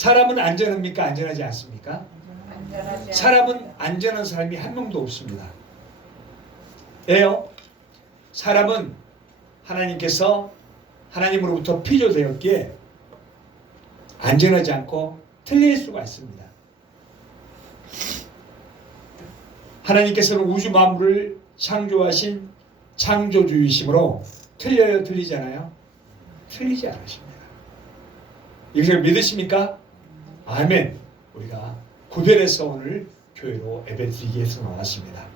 사람은 안전합니까? 안전하지 않습니까? 안전하지 사람은 안전한 사람이 한 명도 없습니다. 왜요? 사람은 하나님께서 하나님으로부터 피조되었기에 안전하지 않고 틀릴 수가 있습니다. 하나님께서는 우주 만물을 창조하신 창조주이심으로 틀려요? 틀리잖아요? 틀리지 않으십니다. 이것을 믿으십니까? 아멘. 우리가 구별해서 오늘 교회로 예배드리기 위해서 나왔습니다.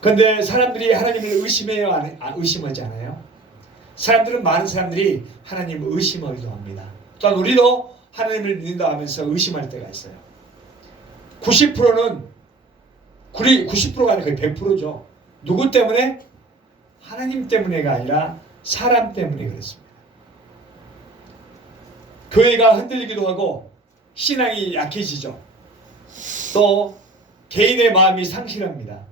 그런데 사람들이 하나님을 의심해요? 의심하지 않아요? 사람들은 많은 사람들이 하나님을 의심하기도 합니다. 또한 우리도 하나님을 믿는다 하면서 의심할 때가 있어요. 90%는 90%가 아니라 거의 100%죠. 누구 때문에? 하나님 때문에가 아니라 사람 때문에 그렇습니다. 교회가 흔들리기도 하고 신앙이 약해지죠. 또 개인의 마음이 상실합니다.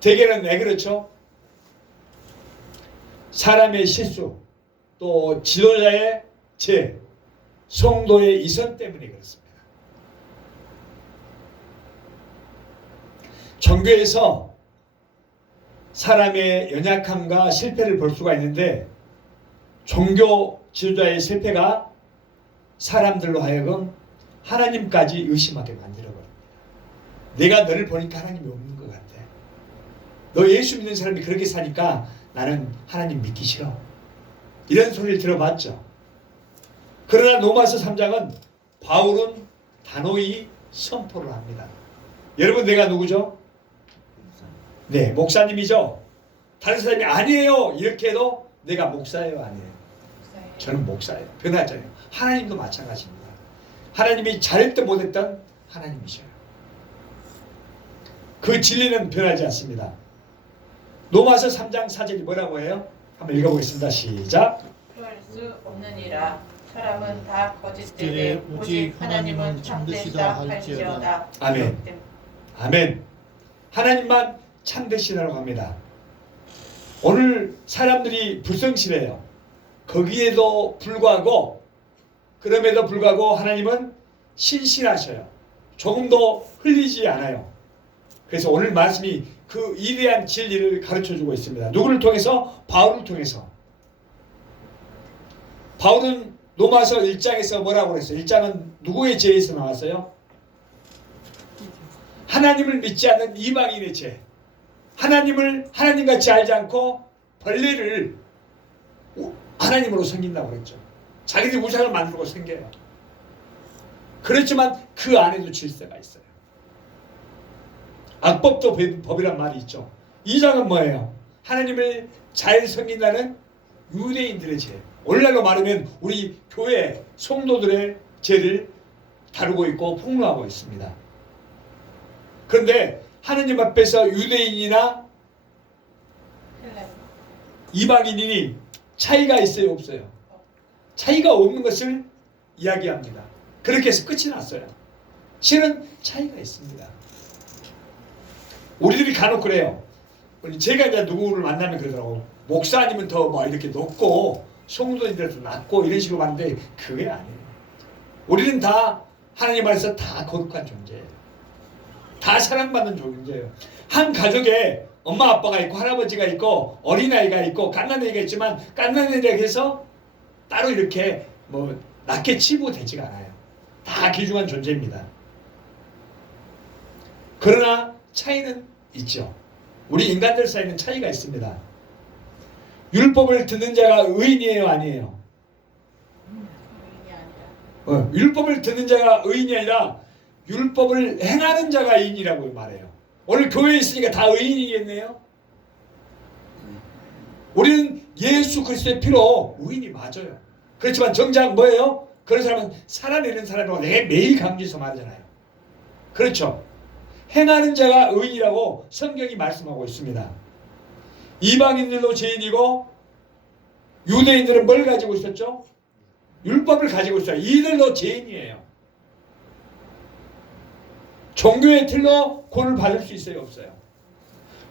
대개는 왜 그렇죠? 사람의 실수, 또 지도자의 죄, 성도의 이선 때문에 그렇습니다. 종교에서 사람의 연약함과 실패를 볼 수가 있는데 종교 지도자의 실패가 사람들로 하여금 하나님까지 의심하게 만들어버립니다. 내가 너를 보니까 하나님이 없는 것 같아. 너 예수 믿는 사람이 그렇게 사니까 나는 하나님 믿기 싫어. 이런 소리를 들어봤죠. 그러나 로마서 3장은 바울은 단호히 선포를 합니다. 여러분, 내가 누구죠? 네, 목사님이죠. 다른 사람이 아니에요 이렇게 해도 내가 목사예요, 아니에요? 저는 목사예요. 변하잖아요. 하나님도 마찬가지입니다. 하나님이 잘했든 못했든 하나님이셔요. 그 진리는 변하지 않습니다. 로마서 3장 4절이 뭐라고 해요? 한번 읽어보겠습니다. 시작. 그럴 수 없느니라. 사람은 다 거짓되되 오직 하나님은 참되시다 할지어다. 아멘. 아멘. 하나님만 참되시다라고 합니다. 오늘 사람들이 불성실해요. 거기에도 불구하고, 그럼에도 불구하고 하나님은 신실하셔요. 조금도 흘리지 않아요. 그래서 오늘 말씀이 그 위대한 진리를 가르쳐주고 있습니다. 누구를 통해서? 바울을 통해서. 바울은 로마서 1장에서 뭐라고 그랬어요? 1장은 누구의 죄에서 나왔어요? 하나님을 믿지 않는 이방인의 죄. 하나님을 하나님같이 알지 않고 벌레를 하나님으로 섬긴다고 그랬죠. 자기들이 우상을 만들고 섬겨요. 그렇지만 그 안에도 질서가 있어요. 악법도 법이란 말이 있죠. 2장은 뭐예요? 하나님을 잘 섬긴다는 유대인들의 죄. 오늘날로 말하면 우리 교회 성도들의 죄를 다루고 있고 폭로하고 있습니다. 그런데 하나님 앞에서 유대인이나 이방인이니 차이가 있어요, 없어요? 차이가 없는 것을 이야기합니다. 그렇게 해서 끝이 났어요. 실은 차이가 있습니다. 우리들이 간혹 그래요. 제가 이제 누구를 만나면 그러더라고. 목사님은 더 뭐 이렇게 높고 성도님들도 낮고 이런 식으로 봤는데 그게 아니에요. 우리는 다 하나님 안에서 다 거룩한 존재예요. 다 사랑받는 존재예요. 한 가족에 엄마 아빠가 있고 할아버지가 있고 어린아이가 있고 갓난아이가 있지만 갓난아이라고 해서 따로 이렇게 뭐 낮게 치부되지가 않아요. 다 귀중한 존재입니다. 그러나 차이는 있죠. 우리 인간들 사이는 차이가 있습니다. 율법을 듣는 자가 의인이에요, 아니에요? 의인이 아니라. 율법을 듣는 자가 의인이 아니라 율법을 행하는 자가 의인이라고 말해요. 오늘 교회에 있으니까 다 의인이겠네요. 우리는 예수 그리스도의 피로 의인이 맞아요. 그렇지만 정작 뭐예요? 그런 사람은 살아내는 사람이라고 내가 매일 강조해서 말하잖아요. 그렇죠. 행하는 자가 의인이라고 성경이 말씀하고 있습니다. 이방인들도 죄인이고 유대인들은 뭘 가지고 있었죠? 율법을 가지고 있어요. 이들도 죄인이에요. 종교의 틀로 구원을 받을 수 있어요, 없어요?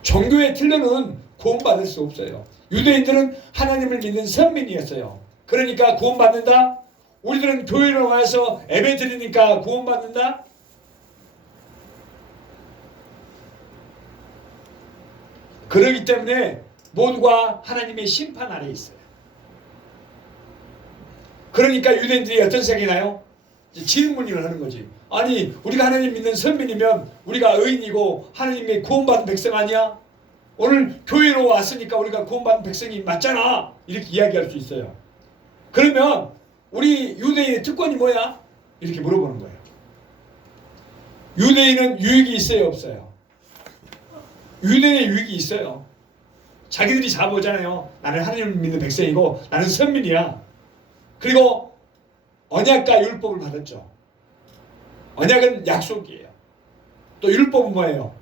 종교의 틀로는 구원받을 수 없어요. 유대인들은 하나님을 믿는 선민이었어요. 그러니까 구원받는다? 우리들은 교회로 와서 예배 드리니까 구원받는다? 그렇기 때문에 모두가 하나님의 심판 아래에 있어요. 그러니까 유대인들이 어떤 생각이 나요? 질문을 하는 거지. 아니 우리가 하나님 믿는 선민이면 우리가 의인이고 하나님의 구원받은 백성 아니야? 오늘 교회로 왔으니까 우리가 구원받은 백성이 맞잖아. 이렇게 이야기할 수 있어요. 그러면 우리 유대인의 특권이 뭐야? 이렇게 물어보는 거예요. 유대인은 유익이 있어요 없어요? 유대인의 유익이 있어요. 자기들이 잘 보잖아요. 나는 하나님 믿는 백성이고 나는 선민이야. 그리고 언약과 율법을 받았죠. 언약은 약속이에요. 또 율법은 뭐예요?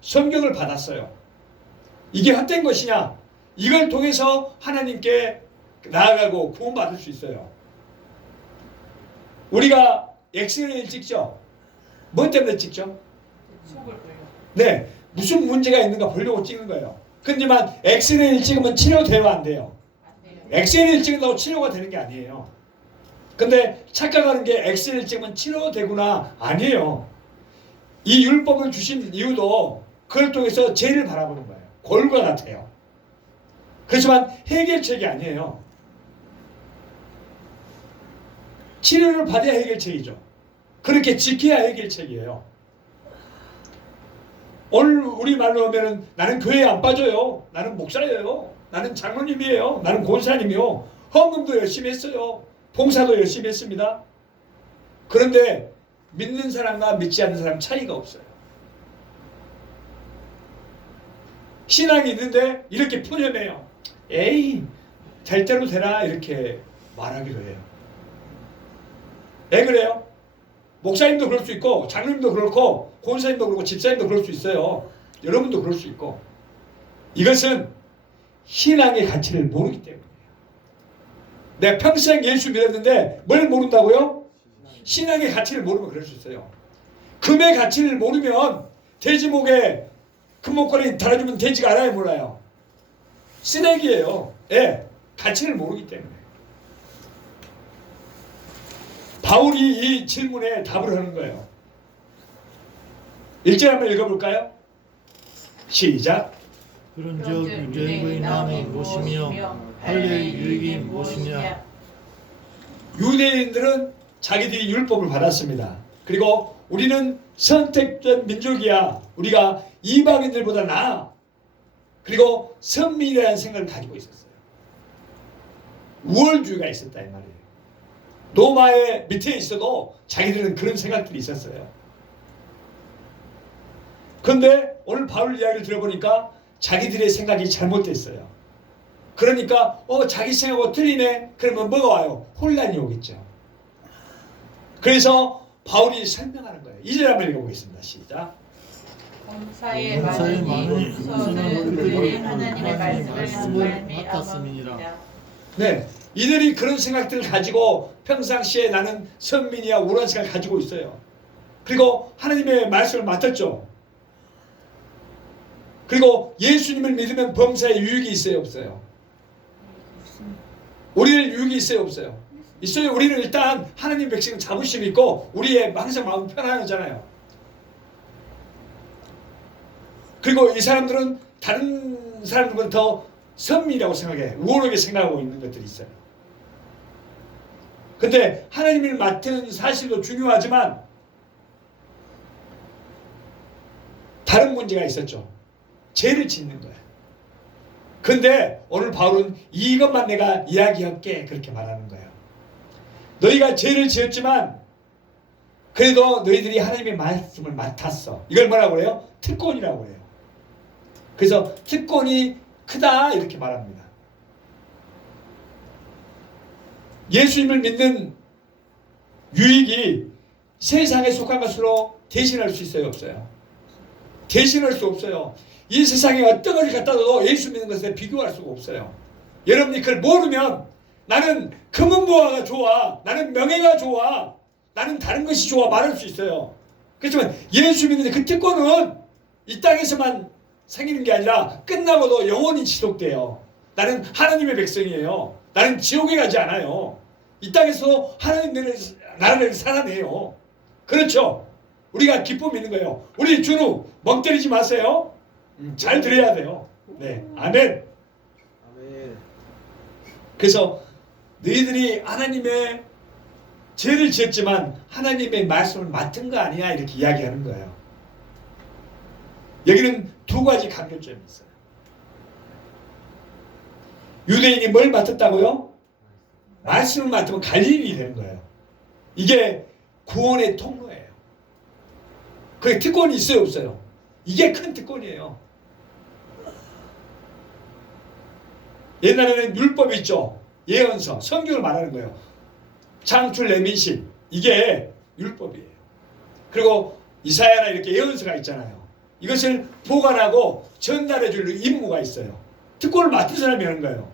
성경을 받았어요. 이게 헛된 것이냐? 이걸 통해서 하나님께 나아가고 구원받을 수 있어요. 우리가 엑스레이를 찍죠. 뭐 때문에 찍죠? 속을 보여. 네, 무슨 문제가 있는가 보려고 찍는 거예요. 근데만 엑스레이를 찍으면 치료돼요 안 돼요? 안 돼요. 엑스레이를 찍는다고 치료가 되는 게 아니에요. 근데 착각하는 게 엑스레이를 찍으면 치료되구나. 아니에요. 이 율법을 주신 이유도 그걸 통해서 죄를 바라보는 거예요. 골과 같아요. 그렇지만 해결책이 아니에요. 치료를 받아야 해결책이죠. 그렇게 지켜야 해결책이에요. 오늘 우리 말로 하면은 나는 교회에 안 빠져요. 나는 목사예요. 나는 장로님이에요. 나는 권사님이요. 헌금도 열심히 했어요. 봉사도 열심히 했습니다. 그런데 믿는 사람과 믿지 않는 사람 차이가 없어요. 신앙이 있는데 이렇게 표현해요. 에이 될 대로 되라 이렇게 말하기도 해요. 왜 그래요? 목사님도 그럴 수 있고 장로님도 그렇고 권사님도 그렇고 집사님도 그럴 수 있어요. 여러분도 그럴 수 있고. 이것은 신앙의 가치를 모르기 때문이에요. 내가 평생 예수 믿었는데 뭘 모른다고요? 신앙의 가치를 모르면 그럴 수 있어요. 금의 가치를 모르면 돼지 목에 금목걸이 달아주면 돼지가 알아요 몰라요? 쓰레기예요. 예, 가치를 모르기 때문에. 바울이 이 질문에 답을 하는 거예요. 1절 한번 읽어볼까요? 시작. 그런즉 유대인의 남이 무엇이며 할례의 유익이 무엇이냐. 유대인들은 자기들이 율법을 받았습니다. 그리고 우리는 선택된 민족이야. 우리가 이방인들보다 나아. 그리고 선민이라는 생각을 가지고 있었어요. 우월주의가 있었다 이 말이에요. 로마의 밑에 있어도 자기들은 그런 생각들이 있었어요. 그런데 오늘 바울 이야기를 들어보니까 자기들의 생각이 잘못됐어요. 그러니까 자기 생각하고 틀리네. 그러면 뭐가 와요? 혼란이 오겠죠. 그래서 바울이 설명하는 거예요. 2절 한번 읽어보겠습니다. 시작. 범사의 많은 이웃서는 그들이 하나님의 말씀을 맡았음이니라. 네, 이들이 그런 생각들을 가지고 평상시에 나는 선민이야 우울한 생각을 가지고 있어요. 그리고 하나님의 말씀을 맡았죠. 그리고 예수님을 믿으면 범사에 유익이 있어요 없어요? 우리는 유익이 있어요 없어요? 있어요. 우리는 일단 하나님 백성 자부심이 있고 우리의 항상 마음 편안하잖아요. 그리고 이 사람들은 다른 사람들보다 더 선민이라고 생각해. 우월하게 생각하고 있는 것들이 있어요. 근데 하나님을 맡은 사실도 중요하지만 다른 문제가 있었죠. 죄를 짓는 거야. 근데 오늘 바울은 이것만 내가 이야기할게 그렇게 말하는 거예요. 너희가 죄를 지었지만 그래도 너희들이 하나님의 말씀을 맡았어. 이걸 뭐라고 그래요? 특권이라고 해요. 그래서 특권이 크다 이렇게 말합니다. 예수님을 믿는 유익이 세상에 속한 것으로 대신할 수 있어요 없어요? 대신할 수 없어요. 이 세상에 어떤 것을 갖다 둬도 예수 믿는 것에 비교할 수가 없어요. 여러분이 그걸 모르면 나는 금은보화가 좋아, 나는 명예가 좋아, 나는 다른 것이 좋아 말할 수 있어요. 그렇지만 예수 믿는 그 특권은 이 땅에서만 생기는 게 아니라 끝나고도 영원히 지속돼요. 나는 하나님의 백성이에요. 나는 지옥에 가지 않아요. 이 땅에서 하나님 나라를 살아내요. 그렇죠? 우리가 기쁨이 있는 거예요. 우리 준우 멍 때리지 마세요. 잘 들어야 돼요. 네, 아멘. 아멘. 그래서 너희들이 하나님의 죄를 지었지만 하나님의 말씀을 맡은 거 아니야 이렇게 이야기하는 거예요. 여기는 두 가지 강조점이 있어요. 유대인이 뭘 맡았다고요? 말씀을 맡으면 갈릴리 되는 거예요. 이게 구원의 통로예요. 그게 특권이 있어요 없어요? 이게 큰 특권이에요. 옛날에는 율법이 있죠. 예언서, 성경을 말하는 거예요. 창출 내민신 이게 율법이에요. 그리고 이사야나 이렇게 예언서가 있잖아요. 이것을 보관하고 전달해 줄 임무가 있어요. 특권을 맡은 사람이 하는 거예요.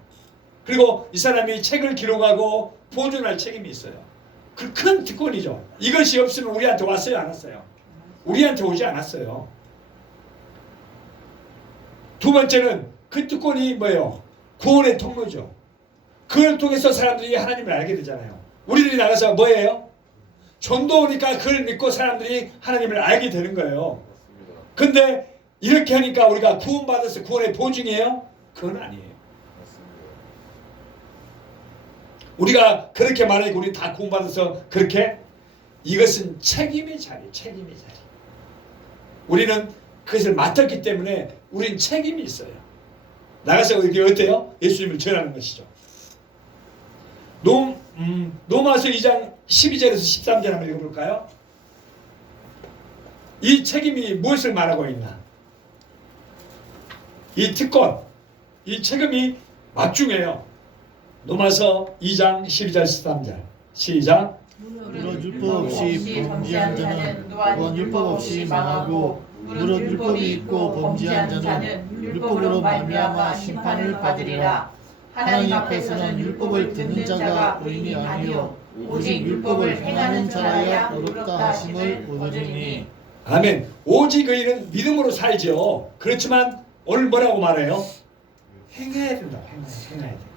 그리고 이 사람이 책을 기록하고 보존할 책임이 있어요. 그 큰 특권이죠. 이것이 없으면 우리한테 왔어요 안 왔어요? 우리한테 오지 않았어요. 두 번째는 그 특권이 뭐예요? 구원의 통로죠. 그걸 통해서 사람들이 하나님을 알게 되잖아요. 우리들이 나가서 뭐예요? 전도오니까 그걸 믿고 사람들이 하나님을 알게 되는 거예요. 맞습니다. 근데 이렇게 하니까 우리가 구원받아서 구원의 보증이에요? 그건 아니에요. 맞습니다. 우리가 그렇게 말하니까 우리 다 구원받아서 그렇게? 이것은 책임의 자리예요. 책임의 자리. 우리는 그것을 맡았기 때문에 우리는 책임이 있어요. 나가서 이게 어때요? 예수님을 전하는 것이죠. 로마서 2장 12절에서 13절 한번 읽어볼까요? 이 책임이 무엇을 말하고 있나? 이 특권, 이 책임이 막중해요. 로마서 2장 12절 13절 시작. 무릇 율법 없이 범죄한 자는 또한 율법 없이 망하고 무릇 율법이 있고 범죄한 자는 율법으로 말미암아 심판을 받으리라. 하나님 앞에서는 율법을 듣는 자가 의인이 아니요 오직 율법을 행하는 자라야 의롭다 하심을 얻으리니. 아멘. 오직 의인은 믿음으로 살죠. 그렇지만 오늘 뭐라고 말해요? 행해야 된다. 행해야 된다.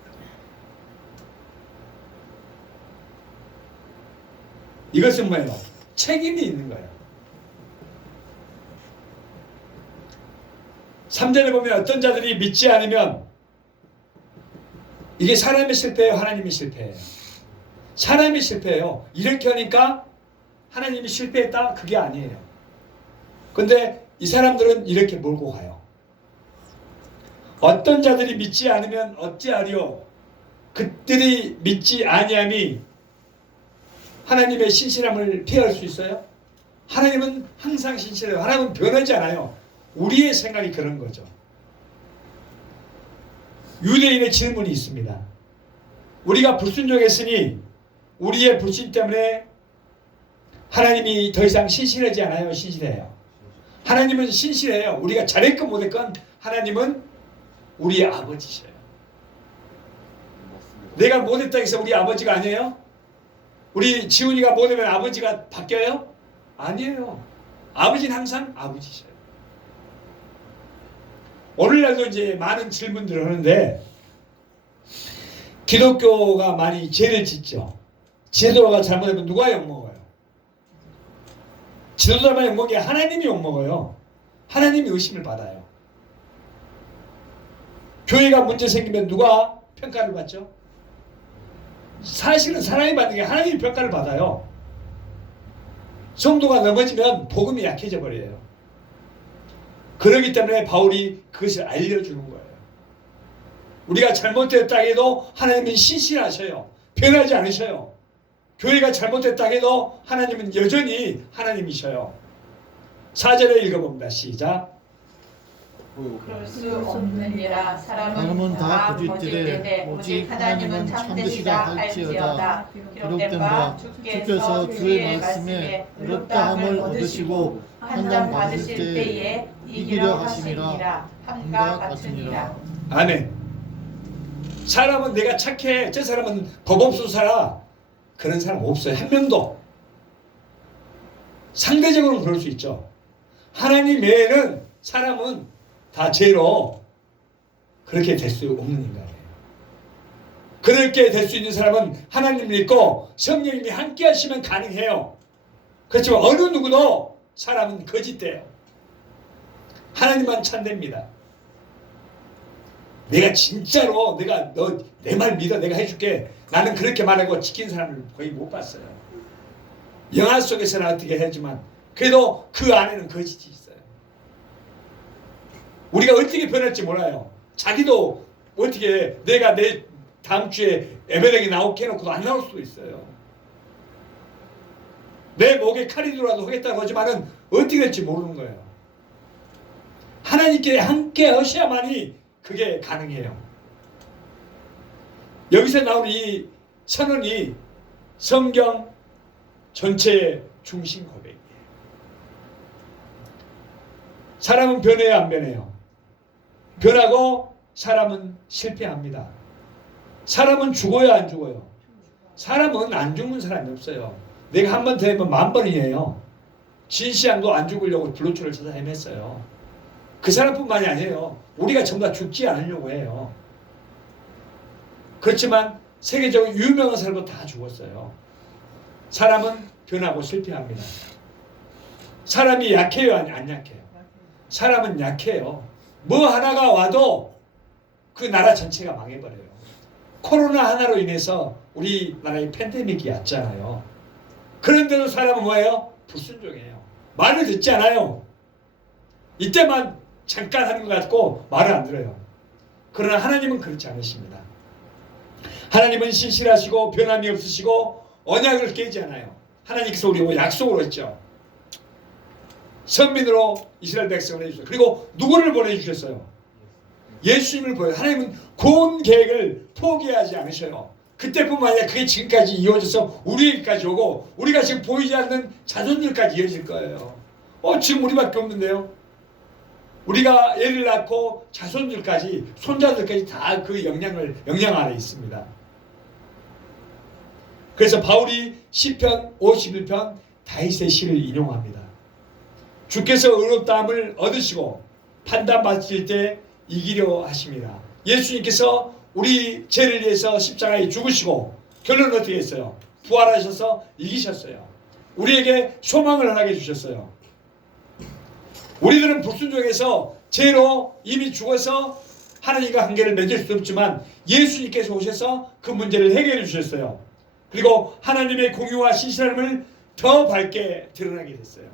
이것은 뭐예요? 책임이 있는 거예요. 3절에 보면 어떤 자들이 믿지 않으면 이게 사람의 실패예요? 하나님의 실패예요? 사람이 실패예요. 이렇게 하니까 하나님이 실패했다? 그게 아니에요. 근데 이 사람들은 이렇게 몰고 가요. 어떤 자들이 믿지 않으면 어찌하리요? 그들이 믿지 아니함이 하나님의 신실함을 피할 수 있어요? 하나님은 항상 신실해요. 하나님은 변하지 않아요. 우리의 생각이 그런 거죠. 유대인의 질문이 있습니다. 우리가 불순종했으니 우리의 불신 때문에 하나님이 더 이상 신실하지 않아요? 신실해요? 하나님은 신실해요. 우리가 잘했건 못했건 하나님은 우리의 아버지셔요. 맞습니다. 내가 못했다 해서 우리 아버지가 아니에요? 우리 지훈이가 못하면 아버지가 바뀌어요? 아니에요. 아버지는 항상 아버지셔요. 오늘날도 이제 많은 질문들을 하는데 기독교가 많이 죄를 짓죠. 지도자가 잘못하면 누가 욕먹어요? 지도자만 욕먹이 하나님이 욕먹어요. 하나님이 의심을 받아요. 교회가 문제 생기면 누가 평가를 받죠? 사실은 사람이 받는 게 하나님이 평가를 받아요. 성도가 넘어지면 복음이 약해져 버려요. 그렇기 때문에 바울이 그것을 알려주는 거예요. 우리가 잘못됐다 해도 하나님은 신실하셔요. 변하지 않으셔요. 교회가 잘못됐다 해도 하나님은 여전히 하나님이셔요. 4절에 읽어봅니다. 시작. 그럴 수 없느니라. 사람은 사람은 다 다 거짓되되 오직 하나님은 참되시다 할지어다. 기록된 바 주께서 주의 말씀에 의롭다함을 얻으시고 판단 받으실 때에 이기려 하심이라. 함과 같으니라. 아멘. 사람은 내가 착해. 저 사람은 법 없어서 살아. 그런 사람 없어요. 한 명도. 상대적으로는 그럴 수 있죠. 하나님 외에는 사람은 다 죄로 그렇게 될 수 없는 인간이에요. 그렇게 될 수 있는 사람은 하나님을 믿고 성령님이 함께 하시면 가능해요. 그렇지만 어느 누구도 사람은 거짓돼요. 하나님만 참됩니다. 내가 진짜로 내가 너 내 말 믿어 내가 해줄게. 나는 그렇게 말하고 지킨 사람을 거의 못 봤어요. 영화 속에서는 어떻게 하지만 그래도 그 안에는 거짓이 있어요. 우리가 어떻게 변할지 몰라요. 자기도 어떻게 내가 내 다음 주에 예배당에 나오게 해놓고도 안 나올 수도 있어요. 내 목에 칼이 들어와도 하겠다고 하지만은 어떻게 될지 모르는 거예요. 하나님께 함께 하셔야만이 그게 가능해요. 여기서 나오는 이 선언이 성경 전체의 중심 고백이에요. 사람은 변해야 안 변해요. 변하고 사람은 실패합니다. 사람은 죽어야 안 죽어요. 사람은 안 죽는 사람이 없어요. 내가 한 번 더 하면 10,000번이에요. 진시황도 안 죽으려고 불로초를 찾아 헤맸어요. 그 사람뿐만이 아니에요. 우리가 전부 다 죽지 않으려고 해요. 그렇지만 세계적으로 유명한 사람도 다 죽었어요. 사람은 변하고 실패합니다. 사람이 약해요, 안 약해요? 사람은 약해요. 뭐 하나가 와도 그 나라 전체가 망해버려요. 코로나 하나로 인해서 우리나라에 팬데믹이 왔잖아요. 그런데도 사람은 뭐예요? 불순종해요. 말을 듣지 않아요. 이때만 잠깐 하는 것 같고 말을 안 들어요. 그러나 하나님은 그렇지 않으십니다. 하나님은 신실하시고 변함이 없으시고 언약을 깨지 않아요. 하나님께서 우리에게 약속을 했죠. 선민으로 이스라엘 백성을 해주셨어요. 그리고 누구를 보내주셨어요? 예수님을 보내. 하나님은 구원 계획을 포기하지 않으셔요. 그때뿐만 아니라 그게 지금까지 이어져서 우리에게까지 오고 우리가 지금 보이지 않는 자손들까지 이어질 거예요. 지금 우리밖에 없는데요. 우리가 애를 낳고 자손들까지 손자들까지 다 그 영향 아래 있습니다. 그래서 바울이 시편 51편 다윗의 시를 인용합니다. 주께서 의롭다함을 얻으시고 판단받으실 때 이기려 하십니다. 예수님께서 우리 죄를 위해서 십자가에 죽으시고 결론은 어떻게 했어요? 부활하셔서 이기셨어요. 우리에게 소망을 하게 해주셨어요. 우리들은 불순종해서 죄로 이미 죽어서 하나님과 관계를 맺을 수 없지만 예수님께서 오셔서 그 문제를 해결해 주셨어요. 그리고 하나님의 공유와 신실함을 더 밝게 드러나게 됐어요.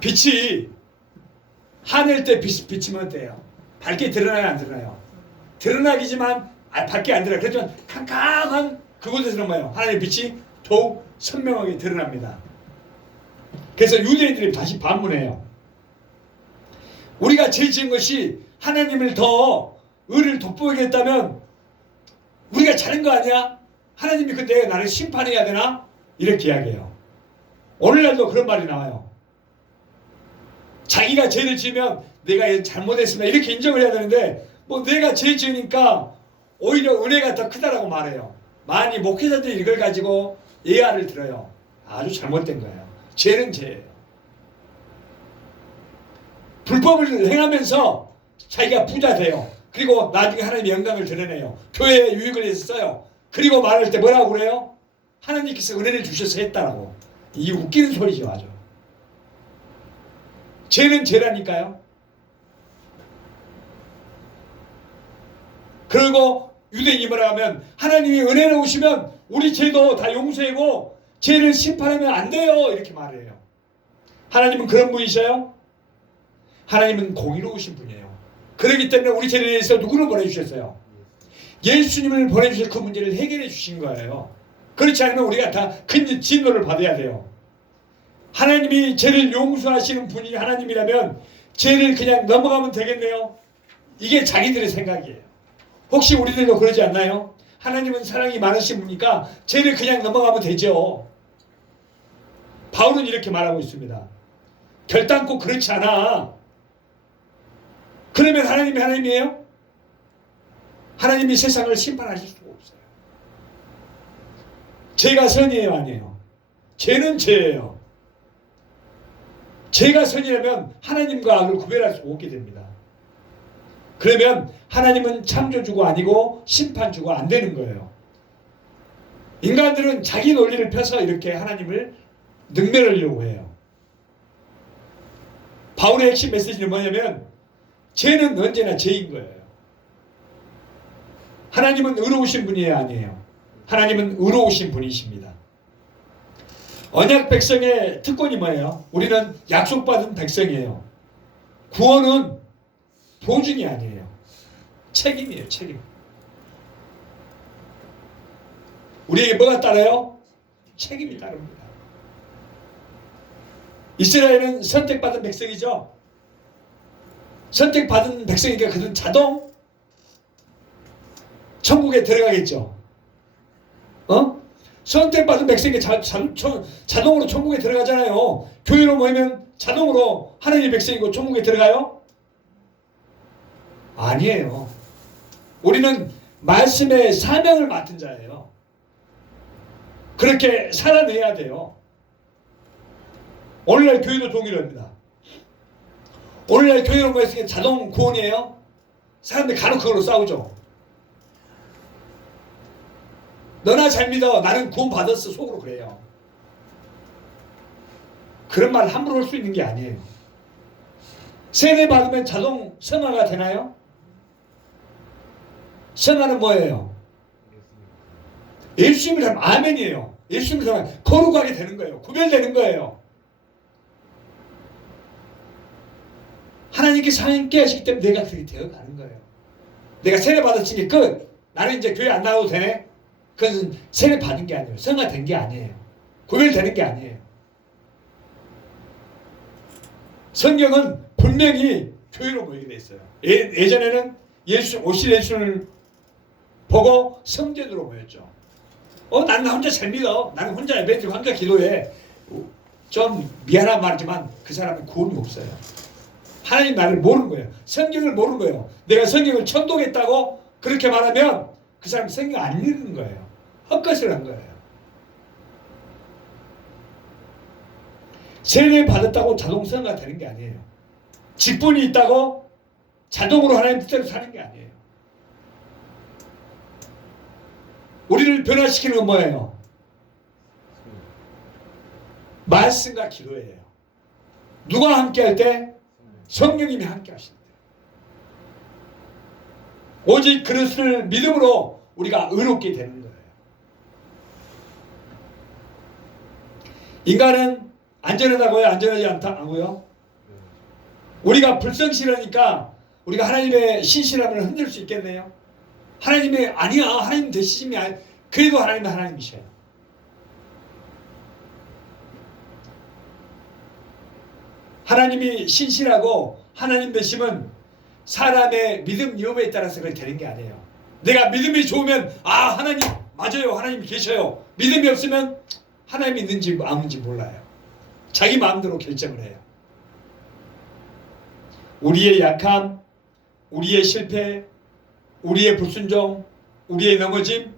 빛이 하늘 때 비치면 어때요? 밝게 드러나요, 안 드러나요? 드러나기지만 밝게 안 드러나요. 그렇지만 캄캄한 그곳에서는 뭐예요? 하나님의 빛이 더욱 선명하게 드러납니다. 그래서 유대인들이 다시 반문해요. 우리가 죄 지은 것이 하나님을 더 의를 돋보이게 했다면 우리가 잘한 거 아니야? 하나님이 그때 나를 심판해야 되나? 이렇게 이야기해요. 오늘날도 그런 말이 나와요. 자기가 죄를 지으면 내가 잘못했습니다 이렇게 인정을 해야 되는데 뭐 내가 죄 지으니까 오히려 은혜가 더 크다라고 말해요. 많이 목회자들이 이걸 가지고 예화를 들어요. 아주 잘못된 거예요. 죄는 죄예요. 불법을 행하면서 자기가 부자 돼요. 그리고 나중에 하나님의 영광을 드러내요. 교회에 유익을 해서 써요. 그리고 말할 때 뭐라고 그래요? 하나님께서 은혜를 주셔서 했다라고. 이 웃기는 소리죠. 아주. 죄는 죄라니까요. 그리고 유대인이 뭐라 하면 하나님이 은혜를 오시면 우리 죄도 다 용서하고 죄를 심판하면 안 돼요. 이렇게 말해요. 하나님은 그런 분이셔요? 하나님은 공의로우신 분이에요. 그렇기 때문에 우리 죄를 위해서 누구를 보내주셨어요? 예수님을 보내주셔서 그 문제를 해결해 주신 거예요. 그렇지 않으면 우리가 다 큰 진노를 받아야 돼요. 하나님이 죄를 용서하시는 분이 하나님이라면 죄를 그냥 넘어가면 되겠네요. 이게 자기들의 생각이에요. 혹시 우리들도 그러지 않나요? 하나님은 사랑이 많으신 분이니까 죄를 그냥 넘어가면 되죠. 바울은 이렇게 말하고 있습니다. 결단코 그렇지 않아. 그러면 하나님이 하나님이에요? 하나님이 세상을 심판하실 수가 없어요. 죄가 선이에요, 아니에요? 죄는 죄예요. 죄가 선이라면 하나님과 악을 구별할 수 없게 됩니다. 그러면 하나님은 창조주가 아니고 심판주가 안 되는 거예요. 인간들은 자기 논리를 펴서 이렇게 하나님을 능멸하려고 해요. 바울의 핵심 메시지는 뭐냐면 죄는 언제나 죄인 거예요. 하나님은 의로우신 분이에요, 아니에요? 하나님은 의로우신 분이십니다. 언약 백성의 특권이 뭐예요? 우리는 약속받은 백성이에요. 구원은 보증이 아니에요. 책임이에요, 책임. 우리에게 뭐가 따라요? 책임이 따릅니다. 이스라엘은 선택받은 백성이죠. 선택받은 백성이니까 그들은 자동 천국에 들어가겠죠. 선택받은 백성이 자동으로 천국에 들어가잖아요. 교회로 모이면 자동으로 하나님의 백성이고 천국에 들어가요? 아니에요. 우리는 말씀의 사명을 맡은 자예요. 그렇게 살아내야 돼요. 오늘날 교회도 동일합니다. 오늘날 교회로 모였으니까 자동 구원이에요? 사람들이 간혹 그걸로 싸우죠. 너나 잘 믿어. 나는 구원 받았어. 속으로 그래요. 그런 말 함부로 할 수 있는 게 아니에요. 세례 받으면 자동 성화가 되나요? 성화는 뭐예요? 예수님을 닮으면 아멘이에요. 예수님을 닮으면 거룩하게 되는 거예요. 구별되는 거예요. 하나님께서 함께 하시기 때문에 내가 그렇게 되어가는 거예요. 내가 세례 받았으니 끝. 나는 이제 교회 안 나가도 되네. 그건 세례 받은 게 아니에요. 성화된 게 아니에요. 구별되는 게 아니에요. 성경은 분명히 교회로 모이게 돼 있어요. 예전에는 오실 예수를 보고 성전으로 모였죠. 나는 나 혼자 잘 믿어. 나는 혼자 예배드리고 혼자 기도해. 좀 미안한 말이지만 그 사람은 구원이 없어요. 하나님 나를 모르는 거예요. 성경을 모르는 거예요. 내가 성경을 천독했다고 그렇게 말하면 그 사람이 성경 안 읽은 거예요. 헛것을 한 거예요. 세례 받았다고 자동 성화가 되는 게 아니에요. 직분이 있다고 자동으로 하나님 뜻대로 사는 게 아니에요. 우리를 변화시키는 건 뭐예요? 말씀과 기도예요. 누가 함께 할 때? 성령님이 함께 하신다. 오직 그리스도를 믿음으로 우리가 의롭게 되는 거예요. 인간은 안전하다고요? 안전하지 않다고요? 우리가 불성실하니까 우리가 하나님의 신실함을 흔들 수 있겠네요. 하나님의 아니야. 하나님 되시심이 아니. 그래도 하나님은 하나님이셔요. 하나님이 신실하고 하나님 되심은 사람의 믿음 여부에 따라서 그렇게 되는 게 아니에요. 내가 믿음이 좋으면 하나님 맞아요. 하나님이 계셔요. 믿음이 없으면 하나님이 있는지 아닌지 몰라요. 자기 마음대로 결정을 해요. 우리의 약함, 우리의 실패, 우리의 불순종, 우리의 넘어짐,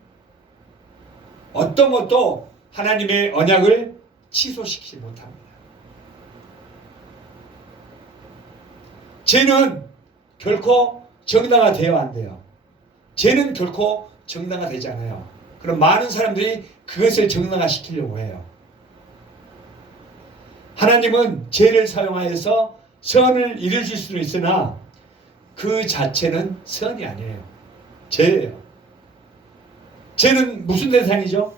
어떤 것도 하나님의 언약을 취소시키지 못합니다. 죄는 결코 정당화되어 안 돼요. 죄는 결코 정당화되지 않아요. 그럼 많은 사람들이 그것을 정당화시키려고 해요. 하나님은 죄를 사용하여서 선을 이루실 수는 있으나 그 자체는 선이 아니에요. 죄예요. 죄는 무슨 대상이죠?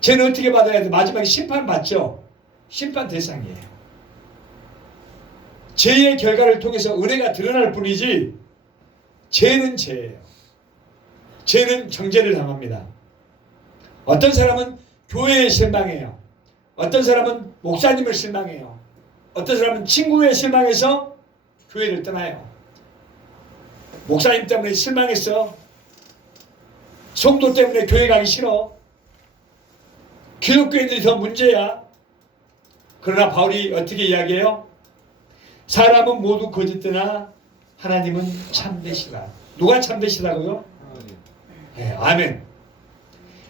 죄는 어떻게 받아야 돼? 마지막에 심판 받죠? 심판 대상이에요. 죄의 결과를 통해서 은혜가 드러날 뿐이지 죄는 죄예요. 죄는 정죄를 당합니다. 어떤 사람은 교회에 실망해요. 어떤 사람은 목사님을 실망해요. 어떤 사람은 친구에 실망해서 교회를 떠나요. 목사님 때문에 실망했어. 성도 때문에 교회 가기 싫어. 기독교인들이 더 문제야. 그러나 바울이 어떻게 이야기해요? 사람은 모두 거짓되나 하나님은 참되시다. 누가 참되시다고요? 네, 아멘.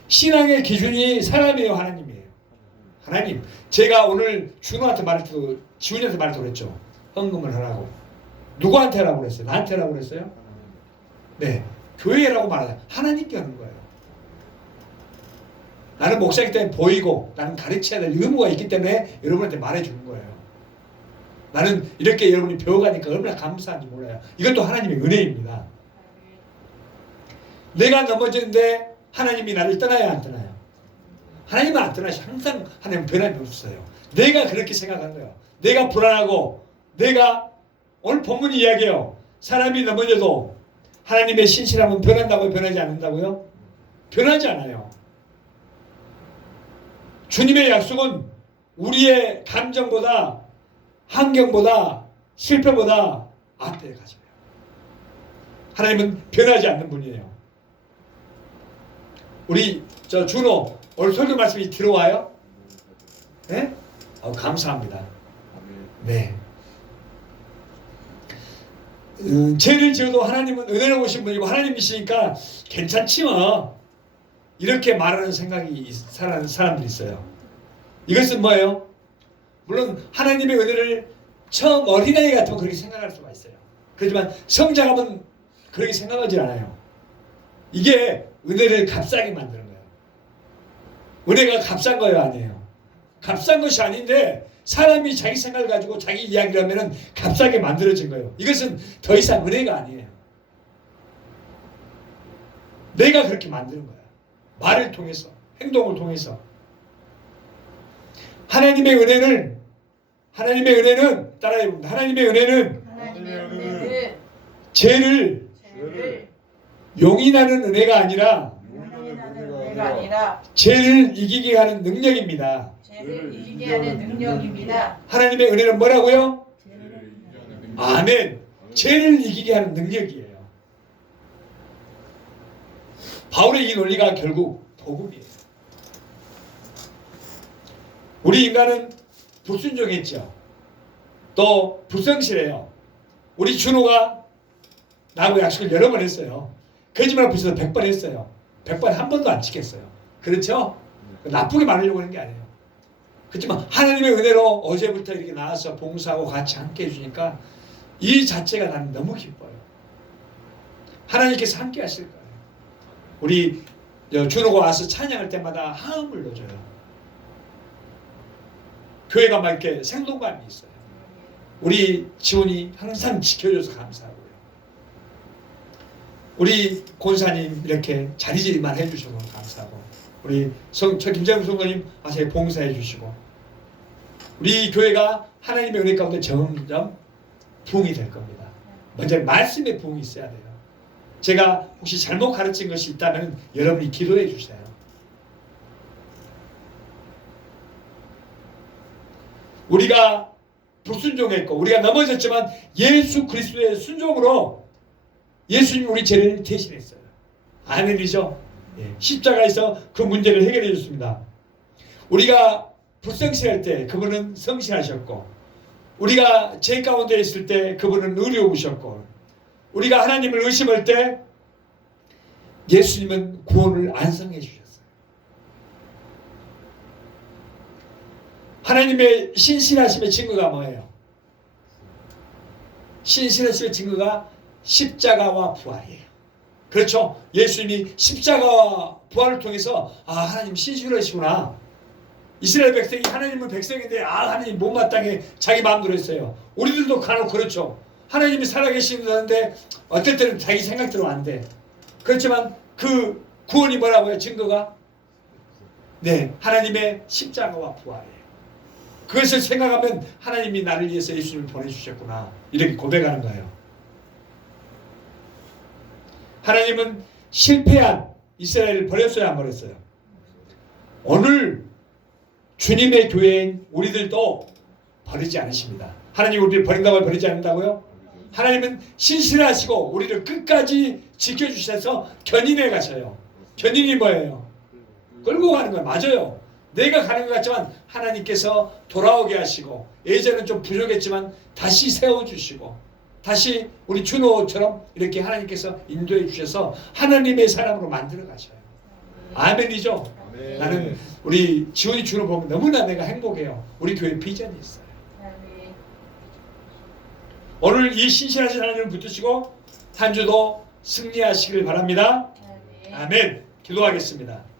신앙의 기준이 사람이에요, 하나님이에요? 하나님. 제가 오늘 준호한테 말할 때도 지훈이한테 말할 때 그랬죠. 헌금을 하라고. 누구한테라고 그랬어요? 나한테라고 그랬어요? 네, 교회라고 말하자. 하나님께 하는 거예요. 나는 목사이기 때문에 보이고 나는 가르쳐야 될 의무가 있기 때문에 여러분한테 말해주는 거예요. 나는 이렇게 여러분이 배워가니까 얼마나 감사한지 몰라요. 이것도 하나님의 은혜입니다. 내가 넘어지는데 하나님이 나를 떠나야 안 떠나요? 하나님은 안 떠나시. 항상 하나님은 변함이 없어요. 내가 그렇게 생각하는 거예요. 내가 불안하고 내가 오늘 본문이 이야기해요. 사람이 넘어져도 하나님의 신실함은 변한다고요? 변하지 않는다고요? 변하지 않아요. 주님의 약속은 우리의 감정보다 환경보다 실패보다 앞에 가져요. 하나님은 변하지 않는 분이에요. 우리 저 준호 오늘 설교 말씀이 들어와요? 네? 감사합니다. 네. 죄를 지어도 하나님은 은혜로우신 분이고 하나님이시니까 괜찮지 뭐. 이렇게 말하는 생각이 사는 사람들이 있어요. 이것은 뭐예요? 물론 하나님의 은혜를 처음 어린아이 같으면 그렇게 생각할 수가 있어요. 그렇지만 성장하면 그렇게 생각하지 않아요. 이게 은혜를 값싸게 만드는 거예요. 은혜가 값싼 거예요, 아니에요? 값싼 것이 아닌데 사람이 자기 생각을 가지고 자기 이야기를 하면 값싸게 만들어진 거예요. 이것은 더 이상 은혜가 아니에요. 내가 그렇게 만드는 거야. 말을 통해서, 행동을 통해서. 하나님의 은혜는 따라해 봅니다. 하나님의 은혜는 죄를 용인하는 은혜가 아니라 죄를 이기게 하는 능력입니다. 하나님의 은혜는 뭐라고요? 아멘. 죄를 이기게 하는 능력이에요. 바울의 이 논리가 결국 복음이에요. 우리 인간은 불순종했죠. 또 불성실해요. 우리 준호가 나하고 약속을 여러 번 했어요. 거짓말 붙여서 100번 했어요. 100번 한 번도 안 지켰어요. 그렇죠? 나쁘게 말하려고 하는 게 아니에요. 그렇지만 하나님의 은혜로 어제부터 이렇게 나와서 봉사하고 같이 함께 해주니까 이 자체가 나는 너무 기뻐요. 하나님께서 함께 하실 거예요. 우리 준호가 와서 찬양할 때마다 화음을 넣어줘요. 교회가 막 이렇게 생동감이 있어요. 우리 지훈이 항상 지켜줘서 감사하고요. 우리 권사님 이렇게 자리질만 해주셔서 감사하고, 우리 저 김재훈 성도님 와서 봉사해 주시고, 우리 교회가 하나님의 은혜 가운데 점점 부흥이 될 겁니다. 먼저 말씀의 부흥이 있어야 돼요. 제가 혹시 잘못 가르친 것이 있다면 여러분이 기도해 주세요. 우리가 불순종했고 우리가 넘어졌지만 예수 그리스도의 순종으로 예수님 우리 죄를 대신했어요. 아멘이죠? 예, 십자가에서 그 문제를 해결해 줬습니다. 우리가 불성실할 때 그분은 성실하셨고, 우리가 죄 가운데 있을 때 그분은 의로우셨고, 우리가 하나님을 의심할 때 예수님은 구원을 안성해 주셨어요. 하나님의 신실하심의 증거가 뭐예요? 신실하심의 증거가 십자가와 부활이에요. 그렇죠? 예수님이 십자가와 부활을 통해서 하나님 신실하시구나. 이스라엘 백성이 하나님은 백성인데 하나님 못마땅해 자기 마음대로 했어요. 우리들도 간혹 그렇죠. 하나님이 살아계시는데 어떨 때는 자기 생각대로 안 돼. 그렇지만 그 구원이 뭐라고요? 증거가? 네, 하나님의 십자가와 부활이에요. 그것을 생각하면 하나님이 나를 위해서 예수님을 보내주셨구나, 이렇게 고백하는 거예요. 하나님은 실패한 이스라엘을 버렸어요, 안 버렸어요? 오늘 주님의 교회인 우리들도 버리지 않으십니다. 하나님 우리를 버린다고 버리지 않는다고요? 하나님은 신실하시고 우리를 끝까지 지켜주셔서 견인해 가셔요. 견인이 뭐예요? 끌고 가는 거예요. 맞아요. 내가 가는 것 같지만 하나님께서 돌아오게 하시고, 예전은 좀 부족했지만 다시 세워주시고, 다시 우리 준호처럼 이렇게 하나님께서 인도해 주셔서 하나님의 사람으로 만들어 가셔요. 아멘이죠? 아멘. 나는 우리 지훈이 준호 보면 너무나 내가 행복해요. 우리 교회 비전이 있어요. 아멘. 오늘 이 신실하신 하나님을 붙드시고 한 주도 승리하시길 바랍니다. 아멘. 기도하겠습니다.